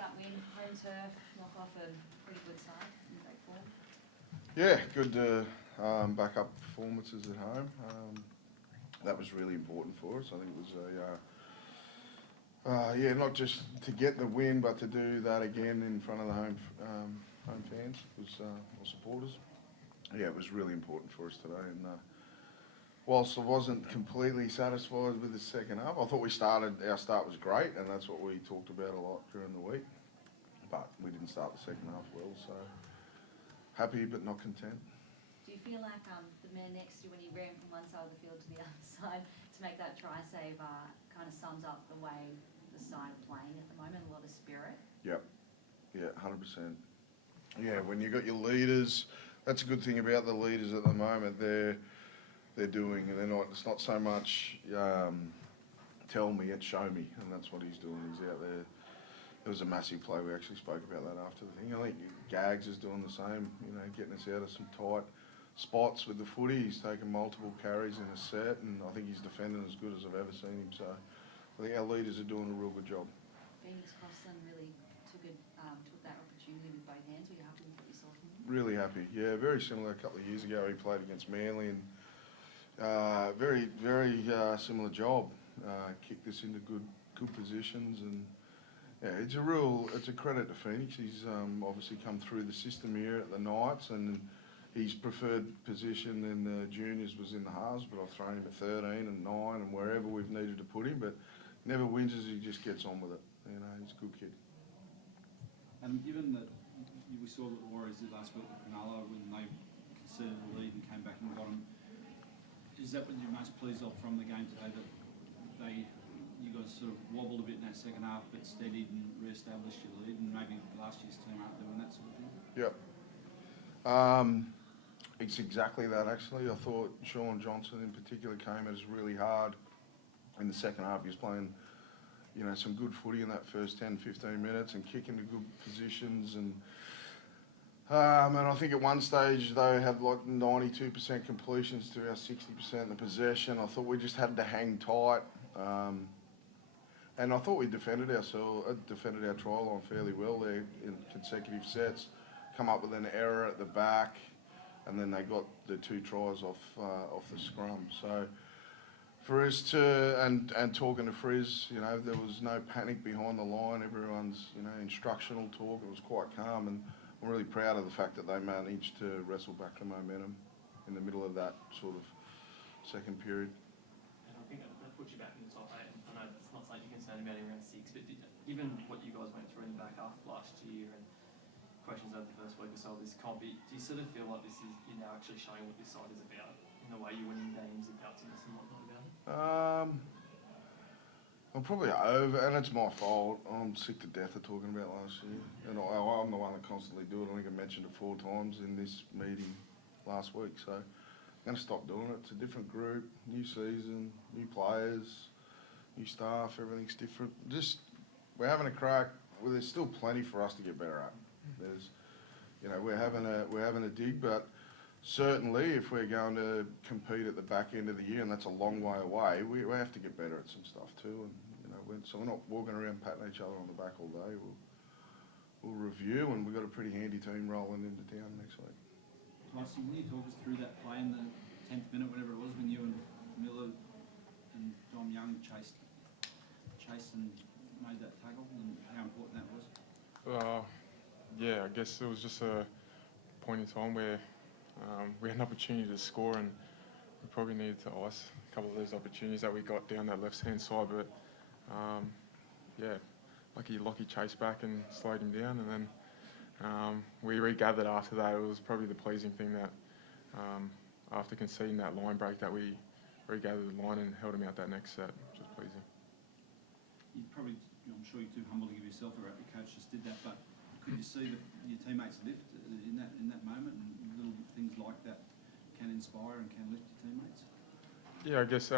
that win, home turf, knock off a pretty good side in great form? Yeah, good back up performances at home. That was really important for us. I think it was not just to get the win, but to do that again in front of the home fans, or supporters. Yeah, it was really important for us today. And whilst I wasn't completely satisfied with the second half, I thought our start was great, and that's what we talked about a lot during the week. But we didn't start the second half well, so happy but not content. Do you feel like the man next to you, when he ran from one side of the field to the other side to make that try save, kind of sums up the way the side are playing at the moment, a lot of spirit? Yep. Yeah, 100%. Yeah, when you've got your leaders, that's a good thing about the leaders at the moment. They're doing, and it's not so much tell me, it's show me, and that's what he's doing. He's out there. It was a massive play. We actually spoke about that after the thing. I think Gags is doing the same, getting us out of some tight spots with the footy. He's taken multiple carries in a set, and I think he's defending as good as I've ever seen him. So I think our leaders are doing a real good job. Phoenix Crossland really took that opportunity with both hands. Were you happy with what you saw from him? Really happy. Yeah, very similar. A couple of years ago, he played against Manly, and very similar job. Kicked us into good positions, and yeah, it's a credit to Phoenix. He's obviously come through the system here at the Knights, and his preferred position in the juniors was in the halves, but I've thrown him at 13 and 9 and wherever we've needed to put him, but never whinges, he just gets on with it. He's a good kid. And given that we saw that the Warriors did last week with Cronulla when they conceded the lead and came back and got them, is that what you're most pleased of from the game today, that you guys sort of wobbled a bit in that second half but steadied and re-established your lead, and maybe last year's team aren't doing that sort of thing? Yep. It's exactly that, actually. I thought Sean Johnson in particular came at us really hard in the second half. He was playing, some good footy in that first 10, 15 minutes and kicking to good positions. And I think at one stage they had like 92% completions to our 60% in the possession. I thought we just had to hang tight. And I thought we defended our try line fairly well there in consecutive sets. Come up with an error at the back, and then they got the 2 tries off the scrum. So for us and talking to Frizz, there was no panic behind the line. Everyone's instructional talk. It was quite calm, and I'm really proud of the fact that they managed to wrestle back the momentum in the middle of that sort of second period. And I think that puts you back in the top 8. I know it's not something you're concerned about in round 6, but given what you guys went through in the back half last year and questions over the first week or so of this comp, do you sort of feel like you're now actually showing what this side is about in the way you're winning games and bounciness and whatnot about it? I'm probably over, and it's my fault. I'm sick to death of talking about last year, and I'm the one that constantly do it. I think I mentioned it 4 times in this meeting last week, so I'm going to stop doing it. It's a different group, new season, new players, new staff. Everything's different. We're having a crack. Well, there's still plenty for us to get better at. We're having a dig, but certainly if we're going to compete at the back end of the year, and that's a long way away, we have to get better at some stuff too. And so we're not walking around patting each other on the back all day. We'll review, and we've got a pretty handy team rolling into town next week. Tyson, will you talk us through that play in the 10th minute, whatever it was, when you and Miller and Dom Young chased and made that tackle, and how important that was? Yeah, I guess it was just a point in time where we had an opportunity to score, and we probably needed to ice a couple of those opportunities that we got down that left-hand side. But lucky chase back and slowed him down, and then we regathered after that. It was probably the pleasing thing that after conceding that line break, that we regathered the line and held him out that next set, which was pleasing. I'm sure you're too humble to give yourself a rap. Your coach just did that, but could you see your teammates lift in that moment, and little things like that can inspire and can lift your teammates? Yeah, I guess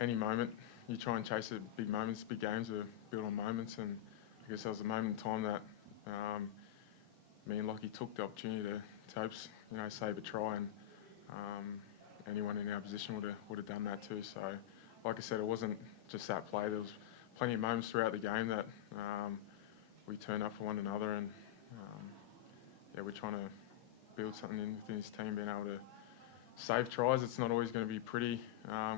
any moment you try and chase the big moments, big games are built on moments, and I guess there was a moment in time that me and Lockie took the opportunity to hope, save a try, and anyone in our position would have done that too. So, like I said, it wasn't just that play. There was plenty of moments throughout the game that we turn up for one another, and yeah, we're trying to build something within this team, being able to save tries. It's not always going to be pretty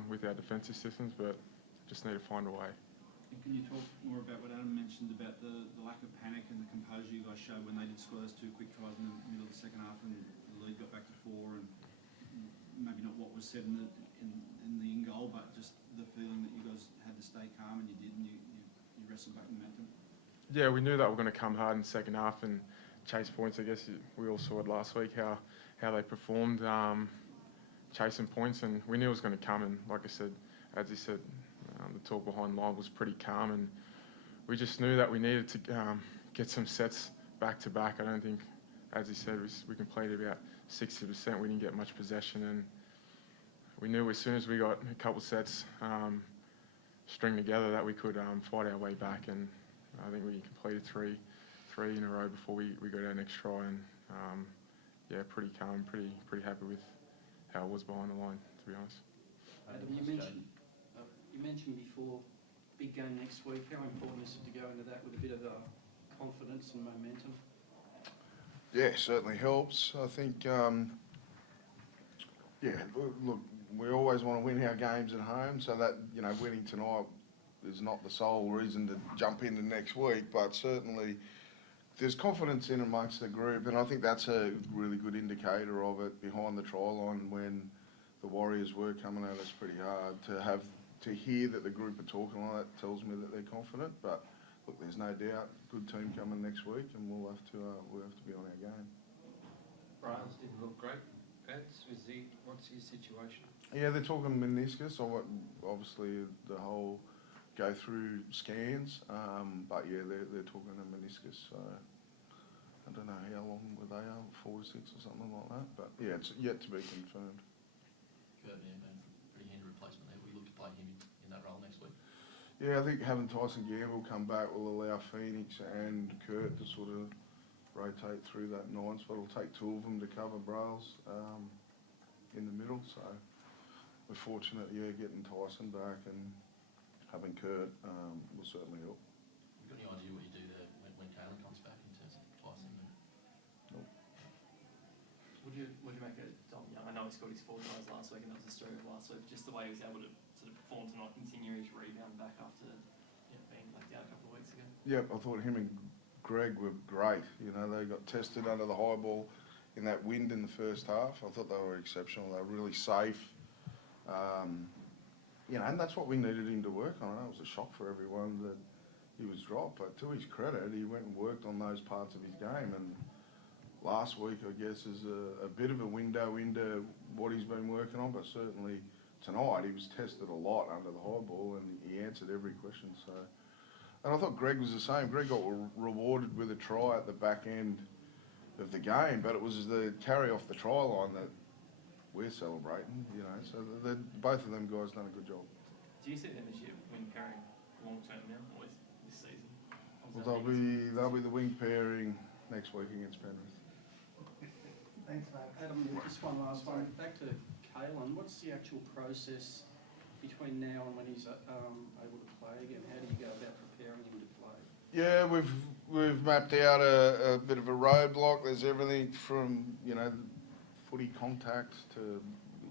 with our defensive systems, but just need to find a way. And can you talk more about what Adam mentioned about the lack of panic and the composure you guys showed when they did score those 2 quick tries in the middle of the second half and the lead got back to 4, and maybe not what was said in the in goal, but just the feeling that you guys had to stay calm, and you did, and you wrestled back momentum? Yeah, we knew that we're going to come hard in the second half and chase points. I guess we all saw it last week how they performed chasing points, and we knew it was going to come. And like I said, as he said, the talk behind line was pretty calm, and we just knew that we needed to get some sets back to back. I don't think, as he said, we completed about 60%. We didn't get much possession, and we knew as soon as we got a couple sets string together that we could fight our way back. And I think we completed three in a row before we got our next try, and yeah, pretty calm, pretty happy with how it was behind the line, to be honest. Adam, you mentioned before, big game next week. How important is it to go into that with a bit of confidence and momentum? Yeah, certainly helps. I think, yeah, look, we always want to win our games at home, so that, winning tonight is not the sole reason to jump into next week, but certainly there's confidence in amongst the group, and I think that's a really good indicator of it behind the try line when the Warriors were coming at us pretty hard. To hear that the group are talking like that tells me that they're confident. But look, there's no doubt, good team coming next week, and we'll have to be on our game. Browns didn't look great. What's his situation? Yeah, they're talking meniscus. Obviously, the whole go through scans, but yeah, they're talking a meniscus. So I don't know how long were they are, 4 to 6 or something like that. But yeah, it's yet to be confirmed. Kurt Mann, pretty handy replacement there. We look to play him in that role next week. Yeah, I think having Tyson Gamble come back will allow Phoenix and Kurt to sort of rotate through that 9 spot. It'll take 2 of them to cover Brales in the middle. So we're fortunate, getting Tyson back and having Kurt will certainly help. You got any idea what you do there when Kalen comes back in terms of Tyson? Nope. Would you make it, Dom Young? I know he scored his 4 tries last week, and that was the story of last week. Just the way he was able to sort of perform tonight, continue his rebound back after being left out a couple of weeks ago. Yep, I thought him and Greg were great. They got tested under the high ball in that wind in the first half. I thought they were exceptional. They were really safe. And that's what we needed him to work on. It was a shock for everyone that he was dropped, but to his credit, he went and worked on those parts of his game. And last week, I guess, is a bit of a window into what he's been working on, but certainly tonight he was tested a lot under the high ball and he answered every question. So, and I thought Greg was the same. Greg got rewarded with a try at the back end of the game, but it was the carry off the try line that we're celebrating, So both of them guys done a good job. Do you see them as your wing pairing long term now, or this season? Well, they'll be the wing pairing next week against Penrith. Thanks, mate. Adam, just one last one. Back to Kalen. What's the actual process between now and when he's able to play again? How do you go about preparing him to play? Yeah, we've mapped out a bit of a roadblock. There's everything from footy contact to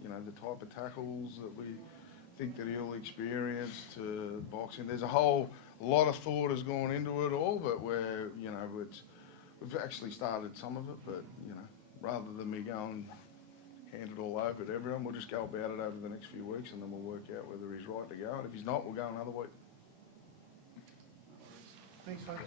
the type of tackles that we think that he'll experience to boxing. There's a lot of thought has gone into it all, but we've actually started some of it. But rather than me go and hand it all over to everyone, we'll just go about it over the next few weeks, and then we'll work out whether he's right to go. And if he's not, we'll go another week. Thanks, folks.